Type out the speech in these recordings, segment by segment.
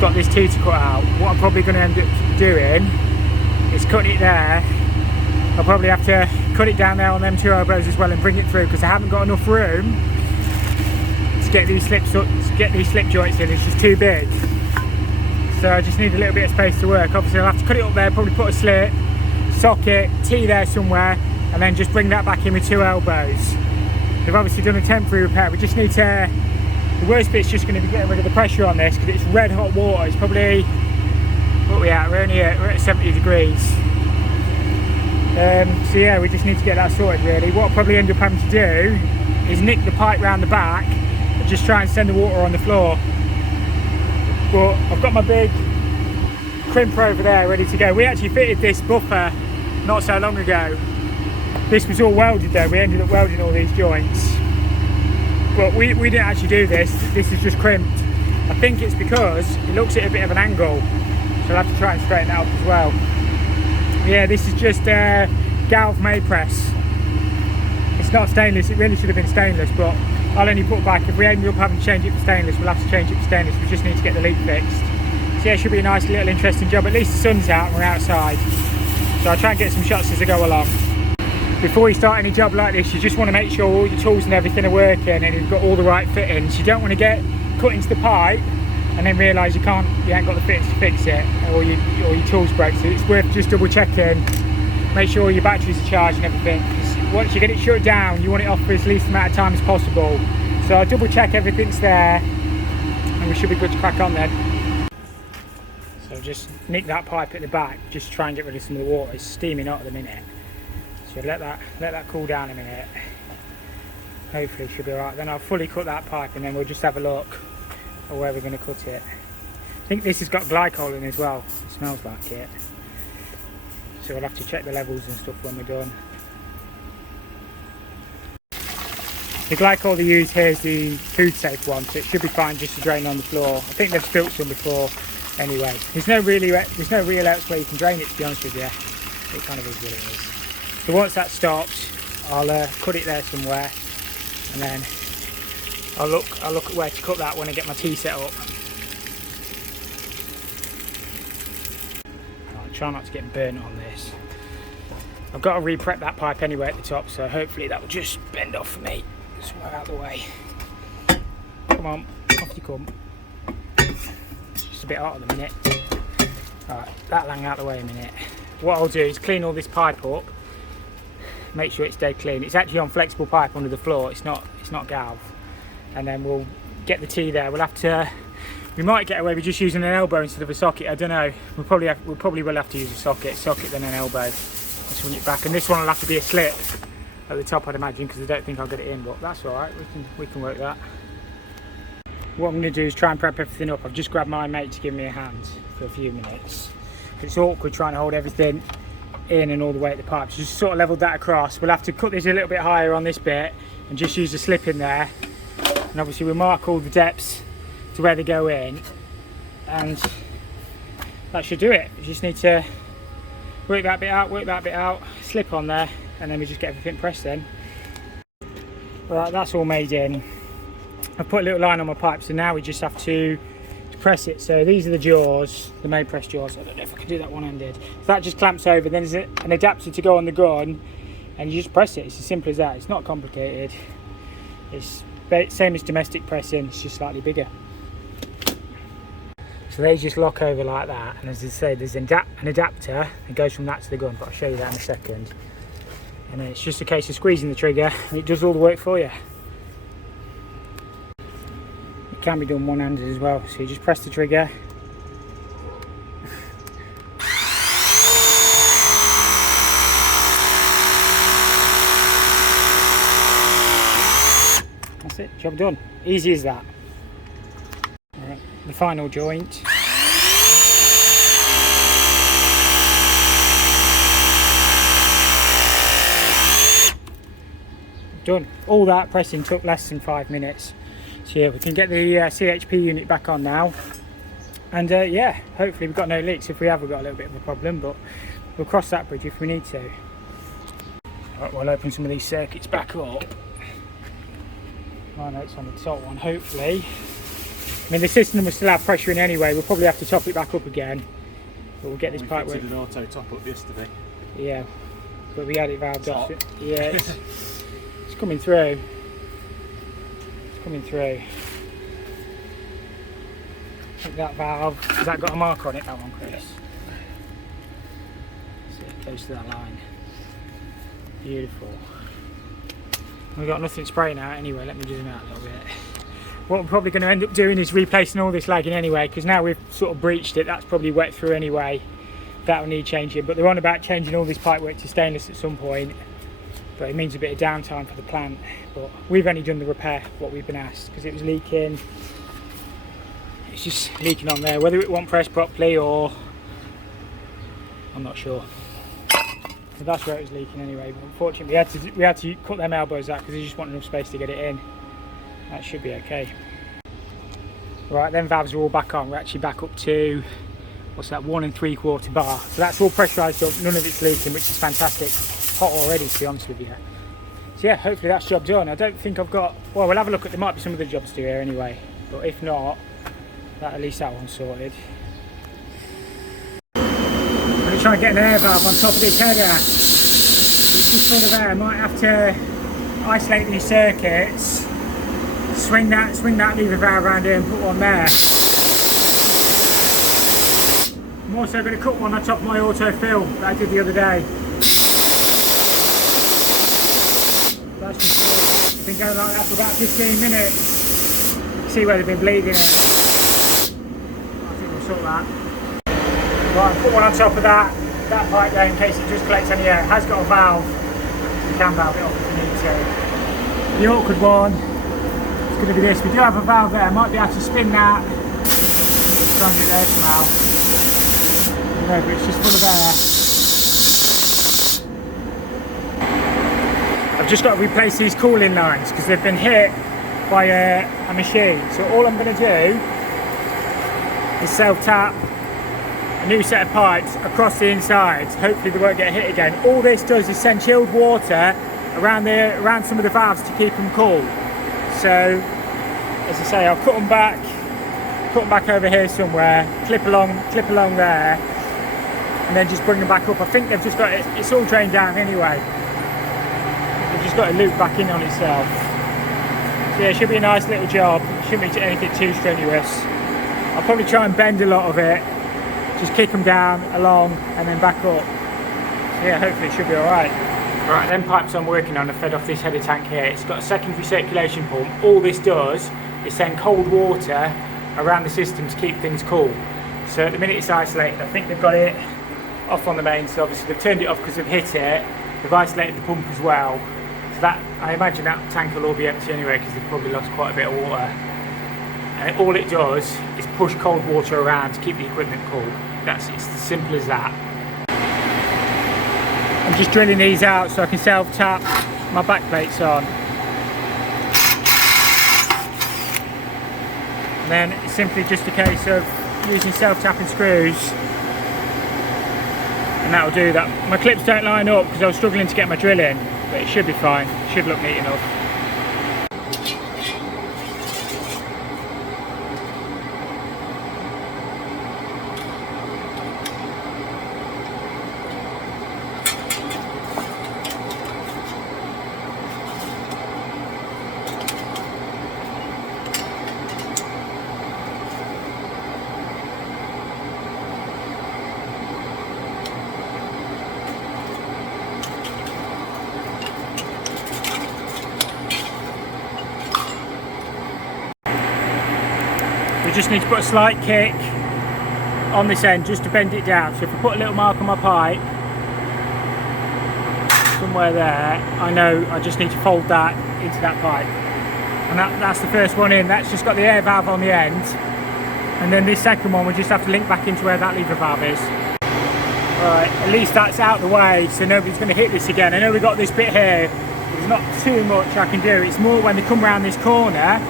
got this T to cut out. What I'm probably going to end up doing is cutting it there. I'll probably have to cut it down there on them 2 elbows as well and bring it through, because I haven't got enough room to get these slip joints in. It's just too big. So I just need a little bit of space to work. Obviously I'll have to cut it up there, probably put a slit, socket, T there somewhere, and then just bring that back in with 2 elbows. We've obviously done a temporary repair. We just need to, the worst bit's just going to be getting rid of the pressure on this, because it's red hot water. It's probably, what are we at? We're at 70 degrees. So yeah, we just need to get that sorted really. What I'll probably end up having to do is nick the pipe round the back and just try and send the water on the floor. But I've got my big crimper over there ready to go. We actually fitted this buffer not so long ago. This was all welded though. We ended up welding all these joints. But we didn't actually do this. This is just crimped. I think it's because it looks at a bit of an angle. So I'll have to try and straighten that up as well. Yeah, this is just Galv May press. It's not stainless. It really should have been stainless, but I'll only put back, if we end up having to change it for stainless, we'll have to change it for stainless. We just need to get the leak fixed. So yeah, it should be a nice little interesting job. At least the sun's out and we're outside. So I'll try and get some shots as I go along. Before you start any job like this, you just want to make sure all your tools and everything are working and you've got all the right fittings. You don't want to get cut into the pipe and then realise you ain't got the fittings to fix it, or your tools break. So it's worth just double checking, make sure your batteries are charged and everything. Once you get it shut down, you want it off for as least amount of time as possible. So I'll double check everything's there and we should be good to crack on then. So just nick that pipe at the back, just try and get rid of some of the water. It's steaming hot at the minute. So let that cool down a minute. Hopefully it should be alright. Then I'll fully cut that pipe and then we'll just have a look at where we're going to cut it. I think this has got glycol in as well. It smells like it. So we'll have to check the levels and stuff when we're done. The glycol they use here is the food safe one, so it should be fine just to drain on the floor. I think they've spilt some before anyway. There's no real else where you can drain it, to be honest with you. It kind of is what it is. So once that stops, I'll cut it there somewhere, and then I'll look at where to cut that when I get my tea set up. I'll try not to get burnt on this. I've got to re-prep that pipe anyway at the top, so hopefully that will just bend off for me. Somewhere out the way. Come on, off you come. It's just a bit hot at the minute. Alright, that'll hang out the way a minute. What I'll do is clean all this pipe up, make sure it's dead clean. It's actually on flexible pipe under the floor, it's not Galv. And then we'll get the T there. We might get away with just using an elbow instead of a socket, I don't know. We probably will have to use a socket then an elbow. Swing it back, and this one will have to be a slit at the top, I'd imagine, because I don't think I'll get it in, but that's alright, we can work that. What I'm going to do is try and prep everything up. I've just grabbed my mate to give me a hand for a few minutes. It's awkward trying to hold everything in and all the way at the pipe, so just sort of levelled that across. We'll have to cut this a little bit higher on this bit and just use a slip in there, and obviously we'll mark all the depths to where they go in, and that should do it. We just need to work that bit out, slip on there, and then we just get everything pressed then. Right, that's all made in. I've put a little line on my pipe, so now we just have to press it. So these are the jaws, the main press jaws. I don't know if I can do that one-handed. So that just clamps over, then there's an adapter to go on the gun, and you just press it. It's as simple as that. It's not complicated. It's same as domestic pressing, it's just slightly bigger. So they just lock over like that, and as I say, there's an adapter that goes from that to the gun, but I'll show you that in a second. And then it's just a case of squeezing the trigger, and it does all the work for you. It can be done one-handed as well, so you just press the trigger. That's it, job done. Easy as that. Right, the final joint. Done. All that pressing took less than 5 minutes. So yeah, we can get the CHP unit back on now, and yeah, hopefully we've got no leaks. If we have, we've got a little bit of a problem, but we'll cross that bridge if we need to. Right, we'll open some of these circuits back up. My note's on the top one, hopefully I mean, the system will still have pressure in anyway. We'll probably have to top it back up again, but we'll get this pipe working. We fitted an auto top up yesterday. Yeah, but we had it valved off. Yeah, it's coming through. It's coming through. I think that valve, has that got a mark on it, that one, Chris? So it goes to that line. Beautiful. We've got nothing spraying out anyway, let me zoom out a little bit. What we're probably going to end up doing is replacing all this lagging anyway, because now we've sort of breached it, that's probably wet through anyway. That will need changing, but they're on about changing all this pipework to stainless at some point, but it means a bit of downtime for the plant. But we've only done the repair, what we've been asked, because it was leaking. It's just leaking on there, whether it won't press properly or I'm not sure. So that's where it was leaking anyway, but unfortunately we had to cut them elbows out because they just want enough space to get it in. That should be okay. Right, then valves are all back on. We're actually back up to, what's that, 1 3/4 bar. So that's all pressurised up, none of it's leaking, which is fantastic. Hot already, to be honest with you. So yeah, hopefully that's job done. I don't think I've got, well, we'll have a look at, there might be some other jobs to do here anyway, but if not, at least that one's sorted. I'm going to try and get an air valve on top of this header. It's just full of air. I might have to isolate these circuits, swing that lever valve around here and put one there. I'm also going to cut one on top of my auto fill that I did the other day. That's just been going like that for about 15 minutes. See where they've been bleeding it. Sort that. Right, put one on top of that pipe there in case it just collects any air. It has got a valve. You can valve it off if you need to. The awkward one is going to be this. We do have a valve there. Might be able to spin that. Try and get there somehow. No, but it's just full of air. I've just got to replace these cooling lines because they've been hit by a machine. So all I'm going to do is self-tap a new set of pipes across the inside. Hopefully they won't get hit again. All this does is send chilled water around some of the valves to keep them cool. So, as I say, I'll cut them back over here somewhere, clip along there, and then just bring them back up. I think they've just got it, it's all drained down anyway. They've just got to loop back in on itself. So yeah, it should be a nice little job. It shouldn't be anything too strenuous. I'll probably try and bend a lot of it, just kick them down, along, and then back up. So yeah, hopefully it should be alright. Right, them pipes I'm working on are fed off this header tank here. It's got a secondary circulation pump. All this does is send cold water around the system to keep things cool. So at the minute it's isolated, I think they've got it off on the main, so obviously they've turned it off because they've hit it. They've isolated the pump as well. So that, I imagine that tank will all be empty anyway because they've probably lost quite a bit of water. And all it does is push cold water around to keep the equipment cool. It's as simple as that. I'm just drilling these out so I can self-tap my back plates on. And then it's simply just a case of using self-tapping screws. And that'll do that. My clips don't line up because I was struggling to get my drill in, but it should be fine. It should look neat enough. We just need to put a slight kick on this end just to bend it down. So if I put a little mark on my pipe, somewhere there, I know I just need to fold that into that pipe. And that's the first one in. That's just got the air valve on the end. And then this second one, we just have to link back into where that lever valve is. Right, at least that's out of the way, so nobody's going to hit this again. I know we've got this bit here, there's not too much I can do. It's more when they come around this corner,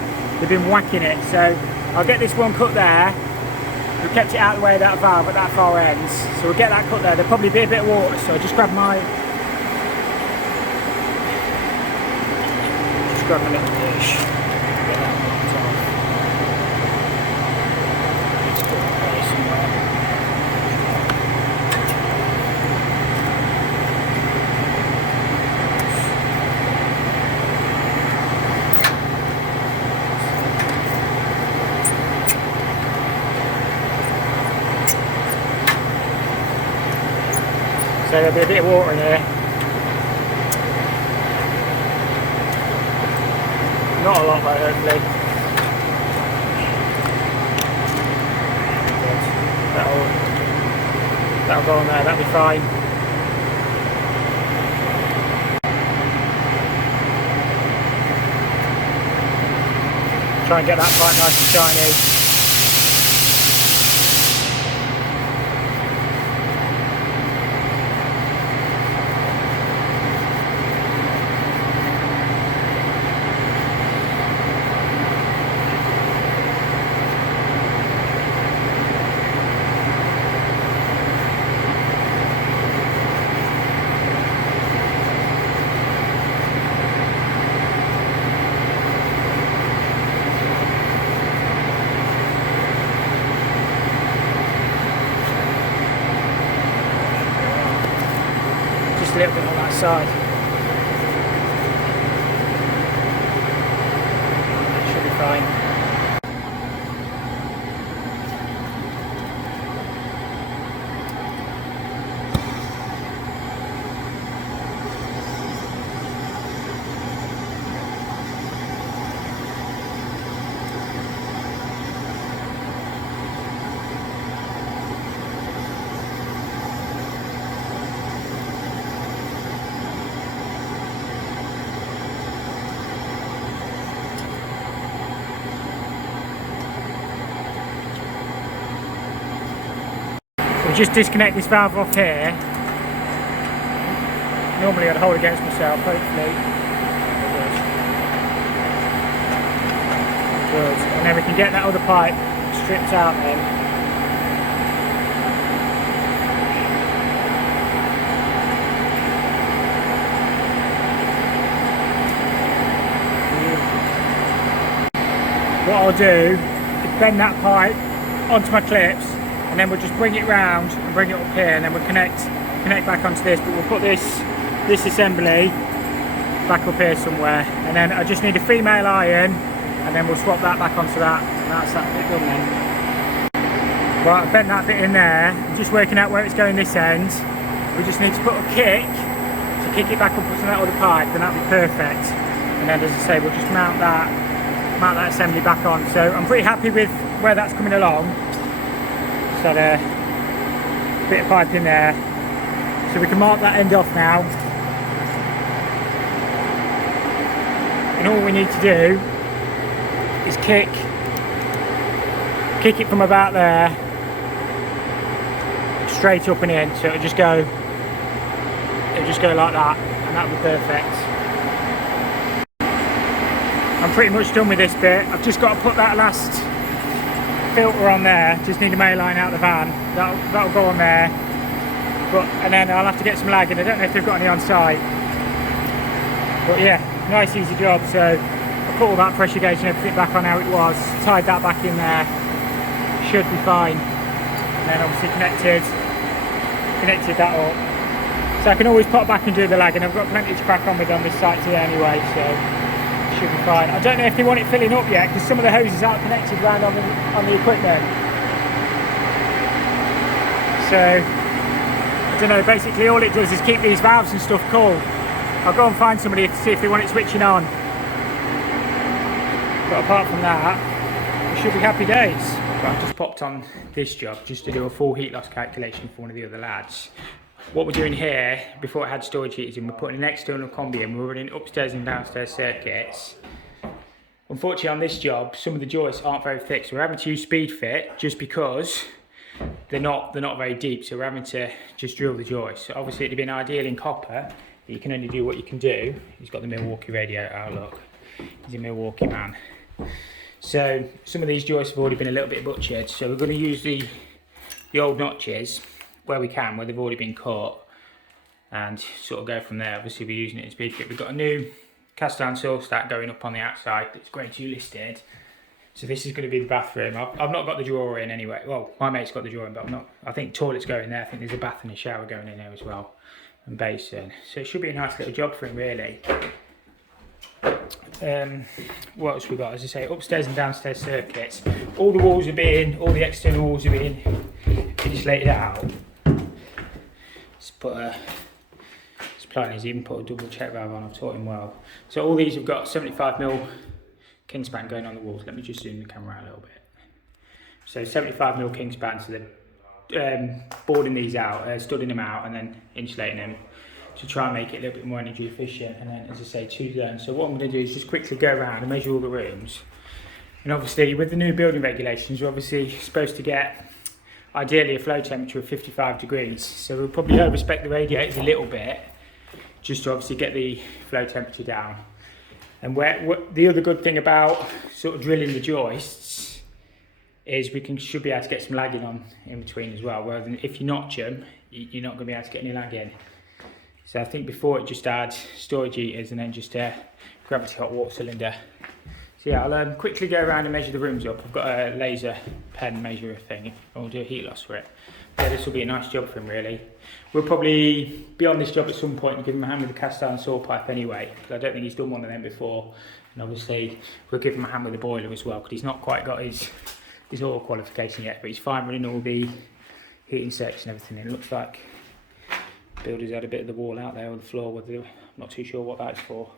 they've been whacking it. So I'll get this one cut there. We've kept it out of the way of that valve at that far end. So we'll get that cut there. There'll probably be a bit of water, so I'll just grab my little dish. Get that marked off. So there'll be a bit of water in here. Not a lot though, hopefully. That'll go on there, that'll be fine. Try and get that pipe nice and shiny. A little bit on that side. Should be fine. We'll just disconnect this valve off here. Normally I'd hold against myself, hopefully. Good. And then we can get that other pipe stripped out then. What I'll do is bend that pipe onto my clips, and then we'll just bring it round and bring it up here, and then we'll connect back onto this, but we'll put this assembly back up here somewhere, and then I just need a female iron, and then we'll swap that back onto that, and that's that bit done then. Right, I've bent that bit in there. I'm just working out where it's going this end. We just need to put a kick to kick it back up onto that other pipe, and that'll be perfect. And then, as I say, we'll just mount that assembly back on. So I'm pretty happy with where that's coming along. Just had a bit of pipe in there, so we can mark that end off now. And all we need to do is kick it from about there straight up and in, so it'll just go like that, and that'll be perfect. I'm pretty much done with this bit. I've just got to put that last filter on there. Just need a main line out of the van. That'll go on there. And then I'll have to get some lagging. I don't know if they've got any on site. But yeah, nice easy job. So I put all that pressure gauge and everything back on how it was. Tied that back in there. Should be fine. And then obviously connected that up. So I can always pop back and do the lagging. I've got plenty to crack on with on this site today anyway, so should be fine. I don't know if they want it filling up yet, because some of the hoses aren't connected round on the equipment. So I don't know, basically all it does is keep these valves and stuff cool. I'll go and find somebody to see if they want it switching on. But apart from that, it should be happy days. But I've just popped on this job just to do a full heat loss calculation for one of the other lads. What we're doing here, before it had storage heaters in, we're putting an external combi in. We're running upstairs and downstairs circuits. Unfortunately on this job, some of the joists aren't very thick, so we're having to use speed fit just because they're not very deep, so we're having to just drill the joists. So obviously it'd have been ideal in copper, but you can only do what you can do. He's got the Milwaukee radiator out, look. He's a Milwaukee man. So some of these joists have already been a little bit butchered, so we're going to use the old notches where we can, where they've already been cut, and sort of go from there. Obviously we're using it in speed fit. We've got a new cast iron saw stack going up on the outside that's grade 2 listed. So this is going to be the bathroom. I've not got the drawer in anyway. Well, my mate's got the drawer in, but I think toilet's going there. I think there's a bath and a shower going in there as well, and basin. So it should be a nice little job for him really. What else we got? As I say, upstairs and downstairs circuits. All the walls all the external walls are being insulated out. put a supplying, he's even put a double check valve on. I've taught him well. So all these have got 75mm kingspan going on the walls. Let me just zoom the camera out a little bit. So 75mm kingspan, so they're boarding these out, studding them out and then insulating them to try and make it a little bit more energy efficient. And then, as I say, 2 zones. So what I'm going to do is just quickly go around and measure all the rooms. And obviously with the new building regulations, we're obviously supposed to get ideally a flow temperature of 55 degrees. So we'll probably overspec the radiators a little bit, just to obviously get the flow temperature down. And the other good thing about sort of drilling the joists is we should be able to get some lagging on in between as well, rather than if you notch them, you're not going to be able to get any lag in. So I think before it just adds storage heaters and then just a gravity hot water cylinder. So yeah, I'll quickly go around and measure the rooms up. I've got a laser pen measurer thing. I'll do a heat loss for it. Yeah, this will be a nice job for him really. We'll probably be on this job at some point and give him a hand with the cast iron saw pipe anyway, because I don't think he's done one of them before. And obviously we'll give him a hand with the boiler as well, because he's not quite got his oil qualification yet, but he's fine running all the heating circuits and everything. It looks like builders had a bit of the wall out there on the floor. I'm not too sure what that's for.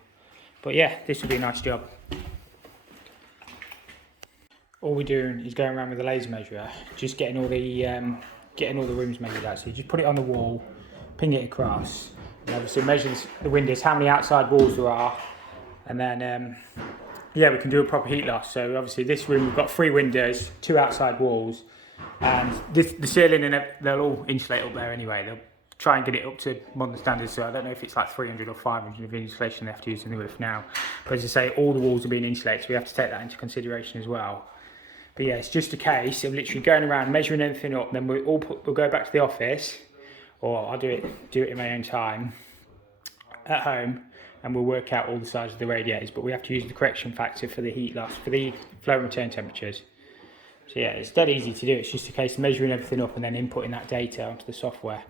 But yeah, this will be a nice job. All we're doing is going around with the laser measurer, just getting all the rooms measured out. So you just put it on the wall, ping it across, and obviously measures the windows, how many outside walls there are, and then yeah, we can do a proper heat loss. So obviously this room we've got 3 windows, 2 outside walls, and the ceiling and they'll all insulate up there anyway. They'll try and get it up to modern standards. So I don't know if it's like 300 or 500 of insulation they have to use in the roof now. But as I say, all the walls are being insulated, so we have to take that into consideration as well. But yeah, it's just a case of literally going around, measuring everything up, then we'll go back to the office, or I'll do it in my own time at home, and we'll work out all the sizes of the radiators. But we have to use the correction factor for the heat loss, for the flow and return temperatures. So yeah, it's dead easy to do. It's just a case of measuring everything up and then inputting that data onto the software.